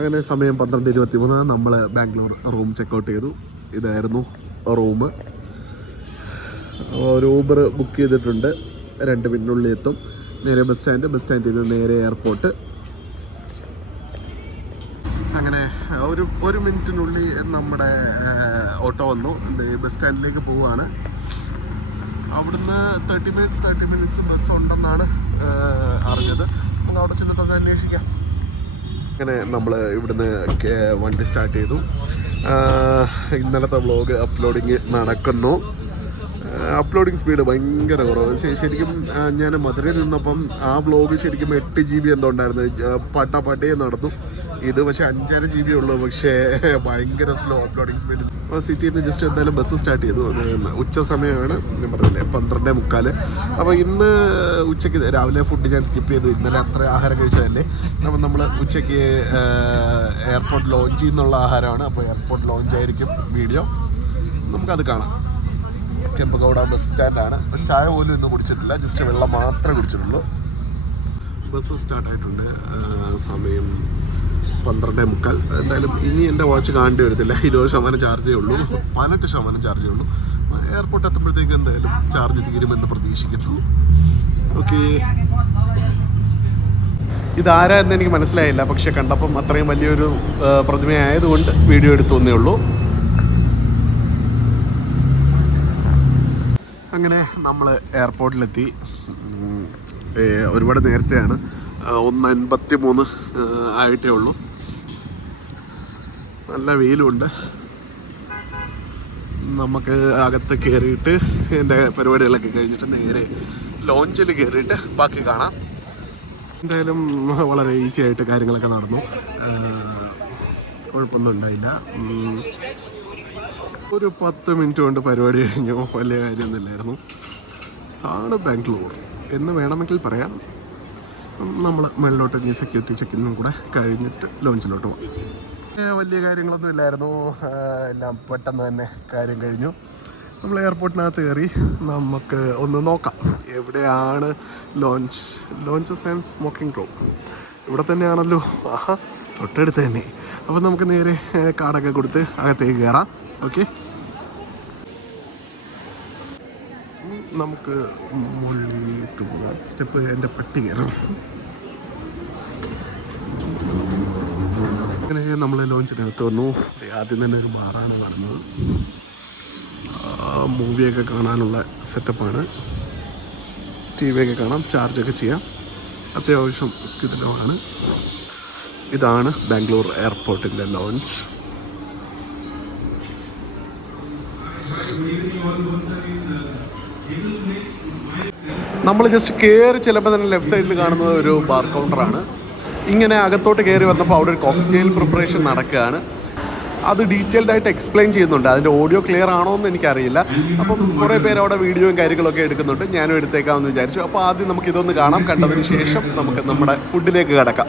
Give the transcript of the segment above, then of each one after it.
അങ്ങനെ സമയം പന്ത്രണ്ട് ഇരുപത്തി മൂന്ന് നമ്മൾ ബാംഗ്ലൂർ റൂം ചെക്കൗട്ട് ചെയ്തു. ഇതായിരുന്നു റൂം ഒരു ഊബർ ബുക്ക് ചെയ്തിട്ടുണ്ട്. രണ്ട് മിനിറ്റിനുള്ളിൽ എത്തും. നേരെ ബസ് സ്റ്റാൻഡ് ബസ് സ്റ്റാൻഡിൽ നിന്ന് നേരെ എയർപോർട്ട് അങ്ങനെ ഒരു ഒരു മിനിറ്റിനുള്ളിൽ നമ്മുടെ ഓട്ടോ വന്നു. ബസ് സ്റ്റാൻഡിലേക്ക് പോവുകയാണ്. അവിടുന്ന് thirty minutes thirty minutes bus ഉണ്ടെന്നാണ് അറിഞ്ഞത്. നമുക്ക് അവിടെ ചെന്നിട്ട് അത് അന്വേഷിക്കാം. അങ്ങനെ നമ്മൾ ഇവിടുന്ന് വണ്ടി സ്റ്റാർട്ട് ചെയ്തു. ഇന്നലത്തെ വ്ളോഗ് അപ്ലോഡിങ് നടക്കുന്നു. അപ്ലോഡിങ് സ്പീഡ് ഭയങ്കര കുറവ്. ശരിക്കും ഞാൻ മധുരയിൽ നിന്നപ്പം ആ വ്ളോഗ് ശരിക്കും എട്ട് ജി ബി എന്തോ ഉണ്ടായിരുന്നു. ജ- പട്ട പട്ടയെ നടന്നു. ഇത് പക്ഷേ അഞ്ചര ജി ബി ഉള്ളൂ പക്ഷേ ഭയങ്കര സ്ലോ അപ്ലോഡിങ് സ്പീഡ് അപ്പോൾ സിറ്റിയിൽ നിന്ന് ജസ്റ്റ് എന്തായാലും ബസ് സ്റ്റാർട്ട് ചെയ്തു. ഉച്ച സമയമാണ്. ഞാൻ പറഞ്ഞില്ലേ പന്ത്രണ്ടേ മുക്കാൽ. അപ്പോൾ ഇന്ന് ഉച്ചയ്ക്ക് രാവിലെ ഫുഡ് ഞാൻ സ്കിപ്പ് ചെയ്തു. ഇന്നലെ അത്ര ആഹാരം കഴിച്ചതല്ലേ. അപ്പം നമ്മൾ ഉച്ചയ്ക്ക് എയർപോർട്ട് ലോഞ്ച് ചെയ്യുന്നുള്ള ആഹാരമാണ്. അപ്പോൾ എയർപോർട്ട് ലോഞ്ച് ആയിരിക്കും വീഡിയോ നമുക്കത് കാണാം. കെമ്പഗൗഡ ബസ് സ്റ്റാൻഡാണ് ചായ പോലും ഇന്ന് കുടിച്ചിട്ടില്ല. ജസ്റ്റ് വെള്ളം മാത്രമേ കുടിച്ചിട്ടുള്ളൂ. ബസ് സ്റ്റാർട്ടായിട്ടുണ്ട് സമയം പന്ത്രണ്ടേ മുക്കാൽ. എന്തായാലും ഇനി എന്റെ വാച്ച് കാണേണ്ടി വരത്തില്ല. ഇരുപത് ശതമാനം ചാർജേ ഉള്ളൂ. പതിനെട്ട് ശതമാനം ചാർജേ ഉള്ളൂ. എയർപോർട്ട് എത്തുമ്പോഴത്തേക്ക് എന്തായാലും ചാർജ് തീരുമെന്ന് പ്രതീക്ഷിക്കുന്നു. ഓക്കെ ഇതാരാ എന്ന് എനിക്ക് മനസ്സിലായില്ല. പക്ഷെ കണ്ടപ്പം അത്രയും വലിയൊരു പ്രതിമയായതുകൊണ്ട് വീഡിയോ എടുത്തു വന്നേ ഉള്ളൂ. അങ്ങനെ നമ്മൾ എയർപോർട്ടിലെത്തി ഒരുപാട് നേരത്തെയാണ്. ഒന്ന് അൻപത്തി മൂന്ന് ആയിട്ടേ ഉള്ളൂ. നല്ല വെയിലുണ്ട്. നമുക്ക് അകത്ത് കയറിയിട്ട് എന്റെ പരിപാടികളൊക്കെ കഴിഞ്ഞിട്ട് നേരെ ലോഞ്ചിൽ കയറിയിട്ട് ബാക്കി കാണാം. എന്തായാലും വളരെ ഈസി ആയിട്ട് കാര്യങ്ങളൊക്കെ നടന്നു. കുഴപ്പമൊന്നും ഉണ്ടായില്ല. ഒരു പത്ത് മിനിറ്റ് കൊണ്ട് പരിപാടി കഴിഞ്ഞു. വലിയ കാര്യമൊന്നുമില്ലായിരുന്നു. ആണ് ബാംഗ്ലൂർ. എന്ന് വേണമെങ്കിൽ പറയാം. നമ്മൾ മേളിലോട്ട് ഇനി സെക്യൂരിറ്റി ചെക്കിനും കൂടെ കഴിഞ്ഞിട്ട് ലോഞ്ചിലോട്ട് പോകും വലിയ കാര്യങ്ങളൊന്നും ഇല്ലായിരുന്നു. എല്ലാം പെട്ടെന്ന് തന്നെ കാര്യം കഴിഞ്ഞു. നമ്മൾ എയർപോർട്ടിനകത്ത് കയറി നമുക്ക് ഒന്ന് നോക്കാം. എവിടെയാണ് lounge? Lounge and smoking room. ഇവിടെ തന്നെയാണല്ലോ. ആഹാ തൊട്ടടുത്ത് തന്നെ. അപ്പോൾ നമുക്ക് നേരെ കാർഡൊക്കെ കൊടുത്ത് അകത്തേക്ക് കയറാം. ഓക്കെ? നമുക്ക് മുകളിലേക്ക് സ്റ്റെപ്പ് എന്റെ പട്ടി കയറാം അങ്ങനെ നമ്മൾ ലോഞ്ചിനകത്ത് വന്നു. ആദ്യം തന്നെ ഒരു ബാറാണ് കാണുന്നത് മൂവിയൊക്കെ കാണാനുള്ള സെറ്റപ്പാണ് ടി വിയൊക്കെ കാണാം ചാർജൊക്കെ ചെയ്യാം. അത്യാവശ്യം കിട്ടുന്നതാണ് ഇതാണ് ബാംഗ്ലൂർ എയർപോർട്ടിന്റെ ലോഞ്ച് നമ്മൾ ജസ്റ്റ് കയറി ചിലപ്പോൾ തന്നെ ലെഫ്റ്റ് സൈഡിൽ കാണുന്നത് ഒരു ബാർ കൗണ്ടറാണ് ഇങ്ങനെ അകത്തോട്ട് കയറി വന്നപ്പോൾ അവിടെ ഒരു കോക്ടെയിൽ പ്രിപ്പറേഷൻ നടക്കുകയാണ്. അത് ഡീറ്റെയിൽഡ് ആയിട്ട് എക്സ്പ്ലെയിൻ ചെയ്യുന്നുണ്ട്. അതിന്റെ ഓഡിയോ ക്ലിയർ ആണോ എന്ന് എനിക്കറിയില്ല. അപ്പം കുറേ പേര് അവിടെ വീഡിയോയും കാര്യങ്ങളൊക്കെ എടുക്കുന്നുണ്ട്. ഞാനും എടുത്തേക്കാമെന്ന് വിചാരിച്ചു. അപ്പോൾ ആദ്യം നമുക്ക് ഇതൊന്ന് കാണാം. കണ്ടതിന് ശേഷം നമുക്ക് നമ്മുടെ ഫുഡിലേക്ക് കിടക്കാം.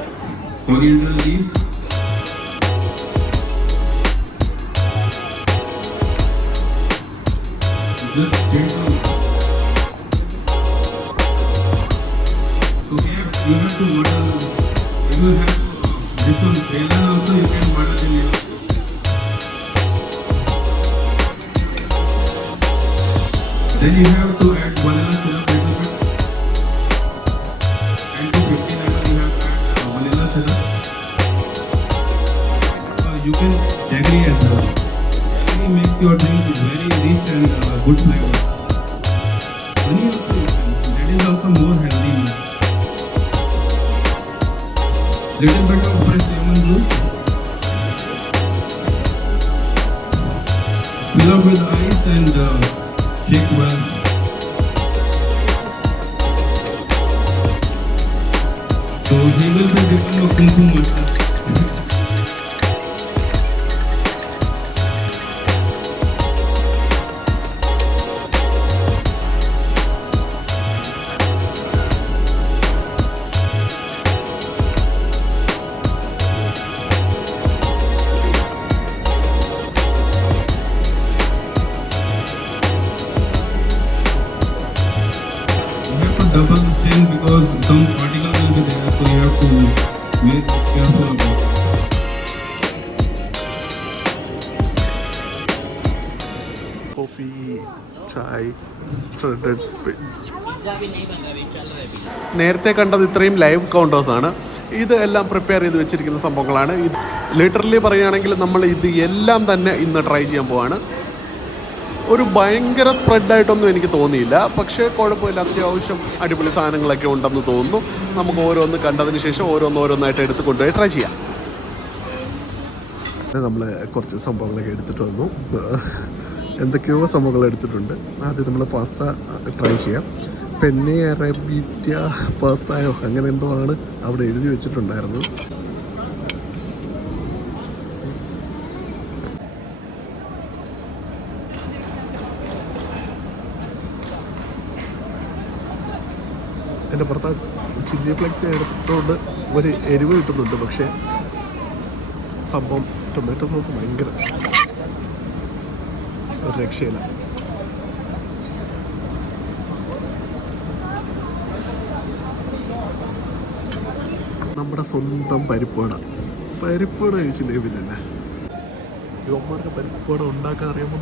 Down. Okay, you. have to model. You uh, this one trailer also, you can model in it. Then you have to add vanilla syrup little bit. And to 15 ml you have to add uh, vanilla syrup. Uh, you can jaggery as well. Jaggery makes your drink very rich and uh, good flavor. Little bit of fresh lemon juice. Fill up with ice and uh, shake well. So he will be dipping a Kung Fu fry shredded spinach നേരത്തെ കണ്ടത് ഇത്രയും live counters ആണ്. ഇത് എല്ലാം prepare ചെയ്ത് വെച്ചിരിക്കുന്ന സംഭവങ്ങളാണ്. ഇത് ലിറ്ററലി പറയുകയാണെങ്കിൽ നമ്മൾ ഇത് എല്ലാം തന്നെ ഇന്ന് ട്രൈ ചെയ്യാൻ പോവാണ്. ഒരു ഭയങ്കര സ്പ്രെഡായിട്ടൊന്നും എനിക്ക് തോന്നിയില്ല. പക്ഷേ കുഴപ്പമില്ല അത്യാവശ്യം അടിപൊളി സാധനങ്ങളൊക്കെ ഉണ്ടെന്ന് തോന്നുന്നു. നമുക്ക് ഓരോന്ന് കണ്ടതിന് ശേഷം ഓരോന്ന് ഓരോന്നായിട്ട് എടുത്ത് കൊണ്ടുപോയി ട്രൈ ചെയ്യാം. നമ്മൾ കുറച്ച് സംഭവങ്ങളൊക്കെ എടുത്തിട്ട് വന്നു. എന്തൊക്കെയോ സംഭവങ്ങൾ എടുത്തിട്ടുണ്ട്. ആദ്യം നമ്മൾ പാസ്ത ട്രൈ ചെയ്യാം. പെന്നെ അറബീറ്റ പാസ്തയോ അങ്ങനെ എന്തോ ആണ് അവിടെ എഴുതി വെച്ചിട്ടുണ്ടായിരുന്നത്. എന്റെ പുറത്ത് ചില്ലി ഫ്ലെക്സ് എടുത്തിട്ടുണ്ട്. ഒരു എരിവ് കിട്ടുന്നുണ്ട് പക്ഷേ സംഭവം ടൊമാറ്റോ സോസ് ഭയങ്കര ഒരു രക്ഷയില്ല. നമ്മുടെ സ്വന്തം പരിപ്പുവട. പരിപ്പുവട കഴിച്ചില്ലേ പിന്നെ യുവന്മാർക്ക് പരിപ്പുവട ഉണ്ടാക്കാൻ അറിയുമ്പോൾ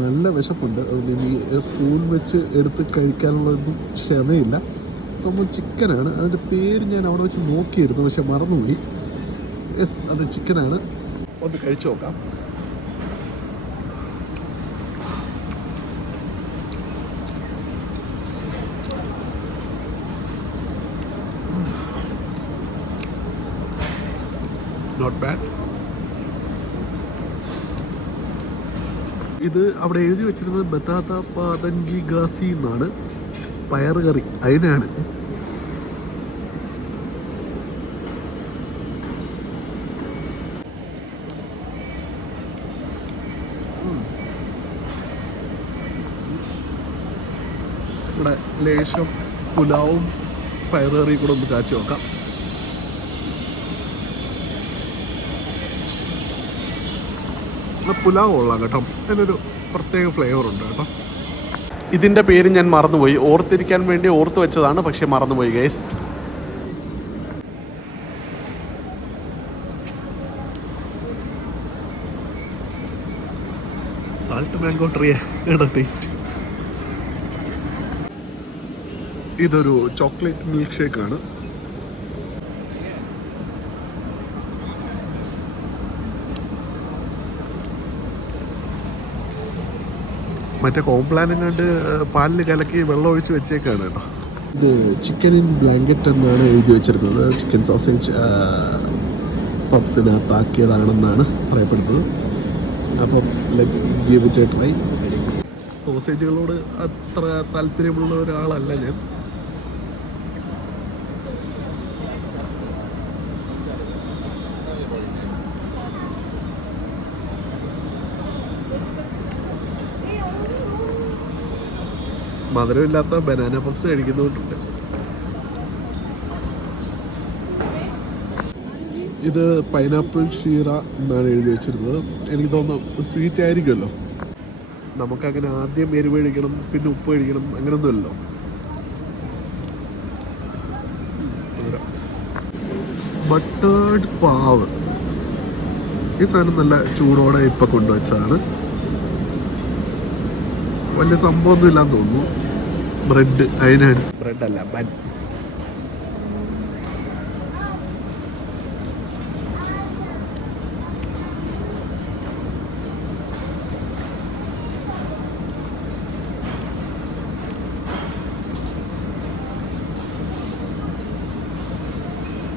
നല്ല വിശപ്പുണ്ട്. അതുകൊണ്ട് ഇനി സ്പൂൺ വെച്ച് എടുത്ത് കഴിക്കാനുള്ളതൊന്നും ക്ഷമയില്ല. സംഭവം ചിക്കനാണ്. അതിന്റെ പേര് ഞാൻ അവിടെ വെച്ച് നോക്കിയിരുന്നു പക്ഷെ മറന്നുപോയി. യെസ് അത് ചിക്കനാണ്. ഒന്ന് കഴിച്ചു നോക്കാം. നോട്ട് ഇത് അവിടെ എഴുതി വെച്ചിരുന്നത് ബത്താത്ത പാതൻഗി ഗാസി എന്നാണ്. പയറുകറി അതിനാണ് ഇവിടെ ലേശം പുലാവും പയറേറി കൂടെ ഒന്ന് കാച്ചി നോക്കാം പുലാവ് കൊള്ളാം കേട്ടോ. അതിനൊരു പ്രത്യേക ഫ്ലേവർ ഉണ്ട് കേട്ടോ. ഇതിന്റെ പേര് ഞാൻ മറന്നുപോയി. ഓർത്തിരിക്കാൻ വേണ്ടി ഓർത്ത് വെച്ചതാണ് പക്ഷേ മറന്നുപോയി guys salt mango tree taste ഇതൊരു ചോക്ലേറ്റ് മിൽക്ക് ഷേക്ക് ആണ് മറ്റേ കോംപ്ലാനും കണ്ട് പാലിൽ കലക്കി വെള്ളം ഒഴിച്ച് വെച്ചേക്കാണ് കേട്ടോ. ഇത് ചിക്കൻ ഇൻ ബ്ലാങ്കറ്റ് എന്നാണ് എഴുതി വെച്ചിരുന്നത്. ചിക്കൻ സോസേജ് പപ്സിനകത്താക്കിയതാണെന്നാണ് പറയപ്പെടുന്നത്. അപ്പം ലെറ്റ്സ് ഗീവ് ട്രൈ സോസേജുകളോട് അത്ര താല്പര്യമുള്ള ഒരാളല്ല ഞാൻ. മധുരമില്ലാത്ത ബനാന പപ്സ് കഴിക്കുന്നതുകൊണ്ടുണ്ട്. ഇത് പൈനാപ്പിൾ ഷീറ എന്നാണ് എഴുതി വെച്ചിരുന്നത്. എനിക്ക് തോന്നുന്നു സ്വീറ്റ് ആയിരിക്കുമല്ലോ. നമുക്കങ്ങനെ ആദ്യം എരിവ് കഴിക്കണം പിന്നെ ഉപ്പ് കഴിക്കണം അങ്ങനെയൊന്നുമല്ലോ ബട്ടേഡ് പാവ്. ഈ സാധനം നല്ല ചൂടോടെ ഇപ്പം കൊണ്ടുവച്ചതാണ്. വലിയ സംഭവമൊന്നും ഇല്ലാന്ന് തോന്നുന്നു. ബ്രെഡ് അതിനാണ് ബ്രെഡ് അല്ല ബൻ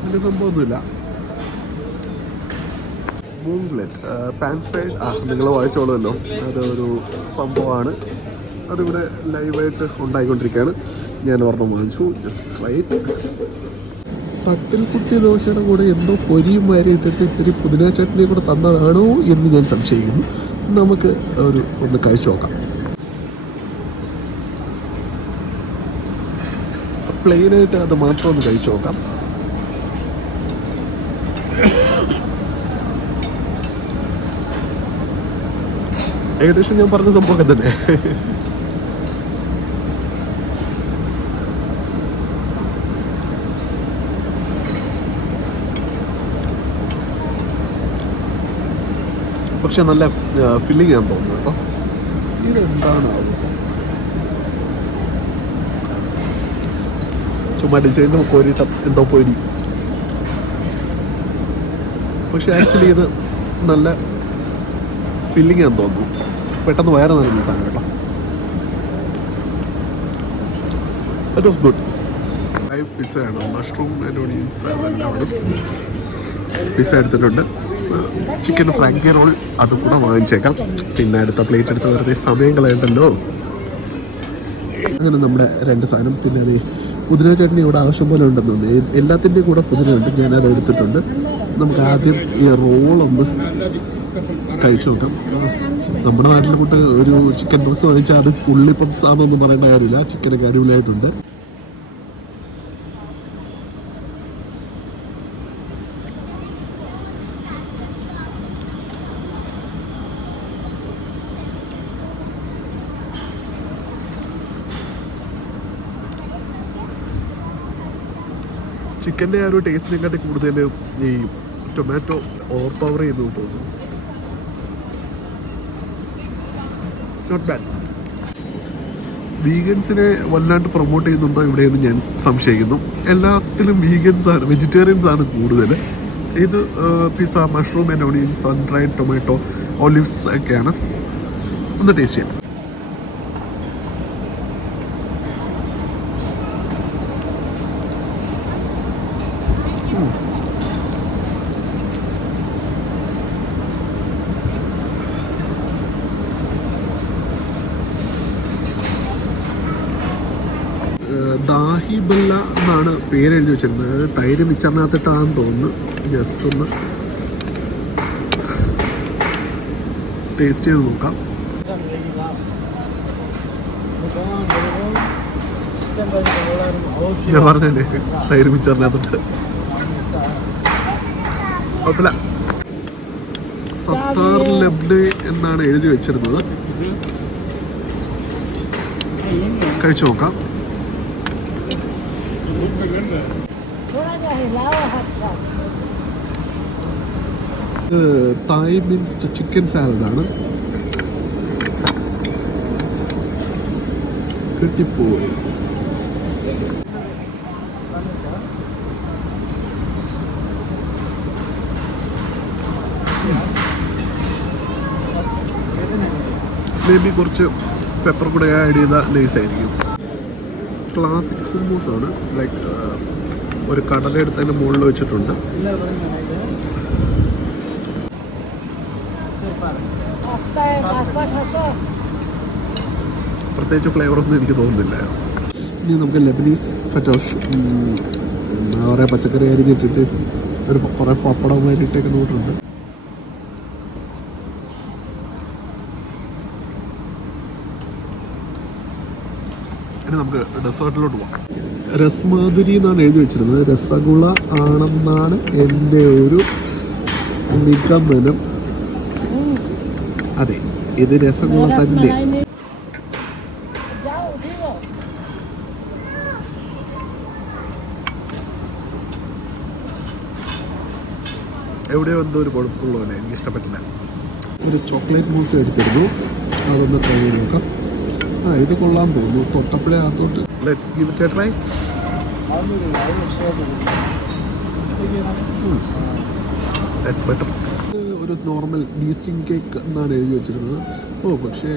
വലിയ സംഭവമൊന്നുമില്ല. മൂൺഗ്ലെറ്റ് പാൻഫേഡ് ആ നിങ്ങൾ വായിച്ചോളുമല്ലോ. അതൊരു സംഭവമാണ്. അതിവിടെ ലൈവായിട്ട് ഉണ്ടായിക്കൊണ്ടിരിക്കുകയാണ്. ഞാൻ ഒരെണ്ണം വാങ്ങിച്ചു. ജസ്റ്റ് റൈറ്റ് തട്ടിൽ കുട്ടി ദോശയുടെ കൂടെ എന്തോ പൊരിയും വാരി ഇട്ടിട്ട് ഇത്തിരി പുതിന ചട്ടിനെ കൂടെ തന്നതാണോ എന്ന് ഞാൻ സംശയിക്കുന്നു. നമുക്ക് ഒരു ഒന്ന് കഴിച്ചു നോക്കാം. പ്ലെയിനായിട്ട് അത് മാത്രം ഒന്ന് കഴിച്ചു നോക്കാം. ഏകദേശം ഞാൻ പറഞ്ഞ സംഭവം തന്നെ. പക്ഷെ നല്ല ഫില്ലിങ് ഞാൻ തോന്നുന്നു കേട്ടോ. ഇതെന്താണ് ചുമ്മാ ഡിസൈനും കോരിട്ട എന്തോ പോയി. പക്ഷെ ആക്ച്വലി ഇത് നല്ല ഫില്ലിങ് ഞാൻ തോന്നുന്നു. പെട്ടെന്ന് വയറ് നിറഞ്ഞ സാധനം കേട്ടോ. ഇറ്റ് വാസ് ഗുഡ് പിസ്സയാണ് മഷ്റൂം അതെല്ലാം പിസ്സ എടുത്തിട്ടുണ്ട്. ചിക്കൻ ഫ്രാങ്കി റോൾ അതും കൂടെ വാങ്ങിച്ചേക്കാം. പിന്നെ അടുത്ത പ്ലേറ്റ് എടുത്ത് വെറുതെ സമയം കളയണ്ടല്ലോ. അങ്ങനെ നമ്മുടെ രണ്ട് സാധനം. പിന്നെ അത് പുതിന ചട്നി ഇവിടെ ആവശ്യം പോലെ ഉണ്ടെന്ന് എല്ലാത്തിന്റെയും കൂടെ പുതിന ഉണ്ട്. ഞാനത് എടുത്തിട്ടുണ്ട്. നമുക്ക് ആദ്യം ഈ റോളൊന്ന് കഴിച്ചു നോക്കാം. നമ്മുടെ നാട്ടിൽ കൂട്ട് ഒരു ചിക്കൻ പപ്സ് വാങ്ങിച്ചാൽ അത് ഉള്ളി പപ്സ് ആണെന്നൊന്നും പറയേണ്ട കാര്യമില്ല. ചിക്കനൊക്കെ അടിപൊളിയായിട്ടുണ്ട്. ചിക്കന്റെ ആ ഒരു ടേസ്റ്റിനെക്കാട്ടി കൂടുതൽ ഈ ടൊമാറ്റോ ഓവർ പവർ ചെയ്തു തോന്നുന്നു. നോട്ട് ബാഡ് വീഗൻസിനെ വല്ലാണ്ട് പ്രൊമോട്ട് ചെയ്യുന്നുണ്ടോ ഇവിടെയെന്ന് ഞാൻ സംശയിക്കുന്നു. എല്ലാത്തിലും വീഗൻസ് ആണ് വെജിറ്റേറിയൻസ് ആണ് കൂടുതൽ ഇത് pizza mushroom and onions sun dried tomato olives ഒക്കെയാണ്. ഒന്ന് ടേസ്റ്റ് ചെയ്യാം. ദാഹി ബല്ല എന്നാണ് പേര് എഴുതി വെച്ചിരുന്നത് തൈര് മിച്ചറിനകത്തിട്ടാണെന്ന് തോന്നുന്നു. ജസ്റ്റ് ഒന്ന് ടേസ്റ്റ് ചെയ്ത് നോക്കാം. ഞാൻ പറഞ്ഞല്ലേ തൈര് മിച്ചറിനകത്തിട്ട്. കുഴപ്പമില്ല. സത്താർ ലബ്ഡ് എന്നാണ് എഴുതി വെച്ചിരുന്നത്. കഴിച്ചു നോക്കാം. थोड़ा सा हिलाओ हाथ साथ തായ് മിൻസ്ഡ് ചിക്കൻ സാലഡാണ് കിട്ടിപ്പോയി മേ ബി കുറച്ച് പെപ്പർ കൂടെ ആഡ് ചെയ്ത നൈസ് ആയിരിക്കും ക്ലാസിക് ഹുമ്മൂസ് ആണ്. ലൈക്ക് ഒരു കടലെടുത്തതിന്റെ മുകളിൽ വെച്ചിട്ടുണ്ട്. പ്രത്യേകിച്ച് ഫ്ലേവറൊന്നും എനിക്ക് തോന്നുന്നില്ല. ഇനി നമുക്ക് ലെബനീസ് ഫറ്റോഷ് എന്താ പറയുക പച്ചക്കറി അരിഞ്ഞിട്ടിട്ട് ഒരു കുറേ പപ്പടം വരിട്ടൊക്കെ നോട്ടുണ്ട് ഇനി നമുക്ക് ഡെസേർട്ടിലോട്ട് പോകാം. രസ്മാധുരി എന്നാണ് എഴുതി വെച്ചിരുന്നത്. രസഗുള ആണെന്നാണ് എന്റെ ഒരു നിഗമനം. അതെ ഇത് രസഗുള തന്നെ. എവിടെ എന്തോ ഒരു കുഴപ്പമുള്ളവനെ എനിക്ക് ഇഷ്ടപ്പെട്ടില്ല. ഒരു ചോക്ലേറ്റ് മൂസ് എടുത്തിരുന്നു. അതൊന്ന് ട്രൈ ചെയ്ത് നോക്കാം. ആ ഇത് കൊള്ളാൻ തോന്നുന്നു തൊട്ടപ്പഴേ അകത്തോട്ട്. Let's give it a try ഒരു നോർമൽ ബീസ്റ്റിംഗ് കേക്ക് എന്നാണ് എഴുതി വെച്ചിരുന്നത്. ഓ പക്ഷേ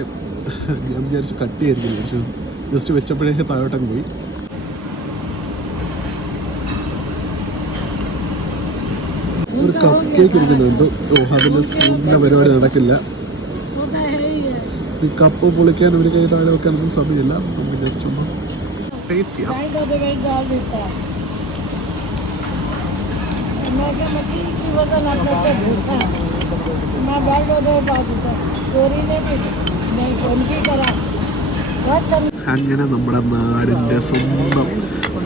ഞാൻ വിചാരിച്ചു കട്ട് ചെയ്യായിരിക്കും വിചാരിച്ചു ജസ്റ്റ് വെച്ചപ്പോഴേ താഴോട്ടങ്ങ് പോയി. ഒരു കപ്പ് കേക്ക് ഇരിക്കുന്നുണ്ട് ഓ അതിന്റെ സ്പൂണിന്റെ പരിപാടി നടക്കില്ല. ഈ കപ്പ് പൊളിക്കാൻ ഒരു കൈ താഴെ വെക്കാനൊന്നും സമയമില്ല. നമുക്ക് ജസ്റ്റ് ഒന്ന് ടേസ്റ്റ് അങ്ങനെ നമ്മുടെ നാടിന്റെ സ്വന്തം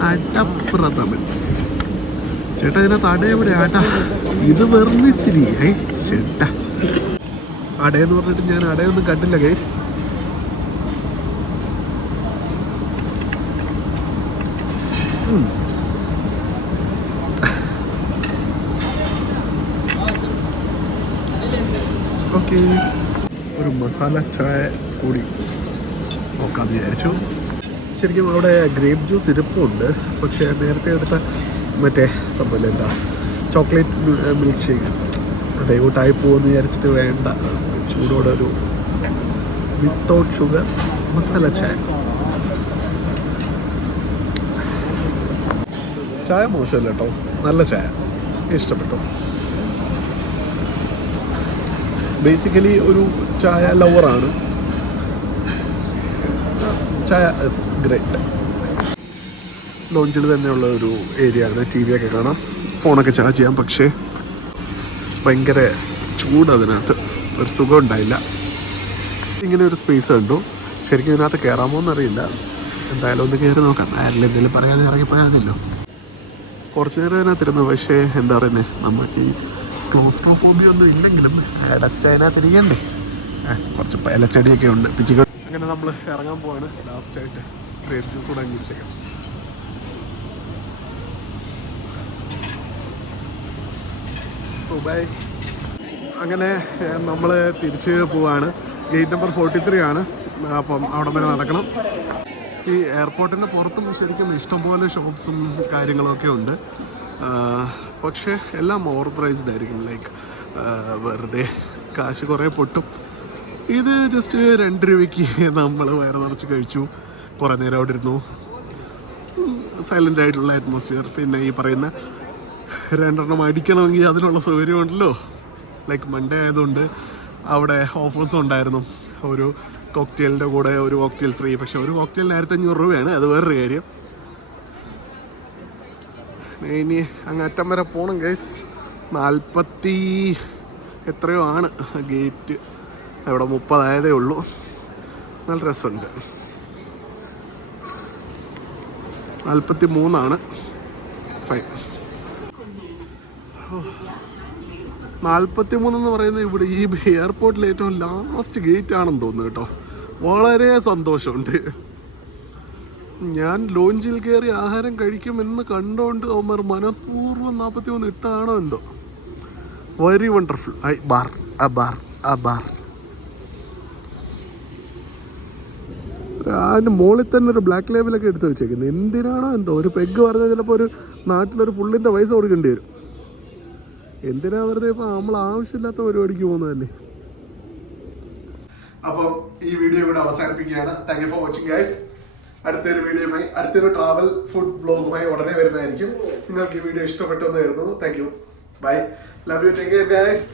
അടപ്രഥമൻ. ചേട്ടാ ഇതിനെ തടയവിടെ ആട്ടാ ഇത് വെർമിസിരി ഏ ചേട്ടാ. അടയെന്ന് പറഞ്ഞിട്ട് ഞാൻ അടയൊന്നും കണ്ടില്ല ഗൈസ് ഒരു മസാല ചായ കൂടി നോക്കാമെന്ന് വിചാരിച്ചു. ശരിക്കും അവിടെ ഗ്രേപ്പ് ജ്യൂസ് ഇരിപ്പുണ്ട്. പക്ഷേ നേരത്തെ എടുത്ത മറ്റേ സംഭവം എന്താ? ചോക്ലേറ്റ് മിൽക്ക് ഷേക്ക് അതേ കൂട്ടായി പോകുമെന്ന് വിചാരിച്ചിട്ട് വേണ്ട. ചൂടോടെ ഒരു വിത്തൗട്ട് ഷുഗർ മസാല ചായ ചായ മോശമല്ല കേട്ടോ. നല്ല ചായ. ഇഷ്ടപ്പെട്ടു. ബേസിക്കലി ഒരു ചായ ലവറാണ് ചായ ഇസ് ഗ്രേറ്റ് ലോഞ്ചിൽ തന്നെയുള്ള ഒരു ഏരിയ ആണ്. ടി വി ഒക്കെ കാണാം. ഫോണൊക്കെ ചാർജ് ചെയ്യാം. പക്ഷേ ഭയങ്കര ചൂട് അതിനകത്ത്. ഒരു സുഖം ഉണ്ടായില്ല. ഇങ്ങനെ ഒരു സ്പേസ് കണ്ടു. ശരിക്കും ഇതിനകത്ത് കയറാമോ എന്നറിയില്ല. എന്തായാലും ഒന്ന് കയറി നോക്കാം. ആരെങ്കിലും എന്തെങ്കിലും പറയാതെ ഇറങ്ങിപ്പോയാണല്ലോ കുറച്ച് നേരം അതിനകത്തിരുന്നു. പക്ഷേ എന്താ പറയുന്നത് നമുക്ക് ഈ ക്ലോസ്ട്രോഫോബിയ ഒന്നും ഇല്ലെങ്കിലും അടച്ച അതിനകത്ത് ഇരിക്കണ്ടേ? ആ, കുറച്ച് പലച്ചടിയൊക്കെ ഉണ്ട്. പിച്ചികൾ അങ്ങനെ നമ്മൾ ഇറങ്ങാൻ പോവാണ്. ലാസ്റ്റ് ആയിട്ട് ഗ്രേപ്പ് ജ്യൂസ് കൂടെ കുടിച്ചേക്കാം. സോ ബൈ അങ്ങനെ നമ്മൾ തിരിച്ച് പോവാണ്. ഗേറ്റ് നമ്പർ ഫോർട്ടി ത്രീ ആണ്. അപ്പം അവിടെ വരെ നടക്കണം. ഈ എയർപോർട്ടിന്റെ പുറത്തും ശരിക്കും ഇഷ്ടംപോലെ ഷോപ്സും കാര്യങ്ങളൊക്കെ ഉണ്ട്. പക്ഷേ എല്ലാം ഓവർ പ്രൈസ്ഡ് ആയിരിക്കും ലൈക്ക് വെറുതെ കാശ് കുറേ പൊട്ടും. ഇത് ജസ്റ്റ് രണ്ട് രൂപയ്ക്ക് നമ്മൾ വയറ് നിറച്ച് കഴിച്ചു. കുറേ നേരം അവിടെ ഇരുന്നു. സൈലന്റ് ആയിട്ടുള്ള അറ്റ്മോസ്ഫിയർ പിന്നെ ഈ പറയുന്ന രണ്ടെണ്ണം അടിക്കണമെങ്കിൽ അതിനുള്ള സൗകര്യമുണ്ടല്ലോ ലൈക്ക് മൺഡേ ആയതുകൊണ്ട് അവിടെ ഓഫേഴ്സും ഉണ്ടായിരുന്നു. ഒരു കോക്ടെയിലിന്റെ കൂടെ ഒരു കോക്ടെയിൽ ഫ്രീ പക്ഷേ ഒരു കോക്ടെയിലിന് ആയിരത്തി അഞ്ഞൂറ് രൂപയാണ്. അത് വേറൊരു കാര്യം. ഇനി അങ്ങ് അറ്റം വരെ പോകണം ഗൈസ് നാൽപ്പത്തി എത്രയോ ആണ് ഗേറ്റ് അവിടെ മുപ്പതായതേ ഉള്ളൂ. നല്ല രസമുണ്ട്. നാൽപ്പത്തി മൂന്നാണ് ഫൈൻ നാൽപ്പത്തി മൂന്നെന്ന് പറയുന്നത് ഇവിടെ ഈ എയർപോർട്ടിലെ ഏറ്റവും ലാസ്റ്റ് ഗേറ്റ് ആണെന്ന് തോന്നുന്നു കേട്ടോ. വളരെ സന്തോഷമുണ്ട്. ഞാൻ ലോഞ്ചിൽ കയറി ആഹാരം കഴിക്കുമെന്ന് കണ്ടുകൊണ്ട് അവർ മനഃപൂർവം നാൽപ്പത്തി മൂന്ന് ഇട്ടതാണോ എന്തോ. Very wonderful I bar uh bar അ ബാർ. അതിന്റെ മുകളിൽ തന്നെ ഒരു ബ്ലാക്ക് ലേബിലൊക്കെ എടുത്ത് വെച്ചേക്കുന്നത് എന്തിനാണോ എന്തോ? ഒരു പെഗ് പറഞ്ഞാൽ ചിലപ്പോൾ ഒരു നാട്ടിലൊരു ഫുള്ളിന്റെ പൈസ കൊടുക്കേണ്ടി വരും. എന്തിനാ വെറുതെ ഇപ്പം നമ്മൾ ആവശ്യമില്ലാത്ത പരിപാടിക്ക് പോകുന്നതല്ലേ? അപ്പം ഈ വീഡിയോ ഇവിടെ അവസാനിപ്പിക്കുകയാണ്. Thank you for watching guys അടുത്തൊരു വീഡിയോയുമായി അടുത്തൊരു ട്രാവൽ ഫുഡ് ബ്ലോഗുമായി ഉടനെ വരുന്നതായിരിക്കും. നിങ്ങൾക്ക് ഈ വീഡിയോ ഇഷ്ടപ്പെട്ടു കരുതുന്നു. Thank you bye love you take care guys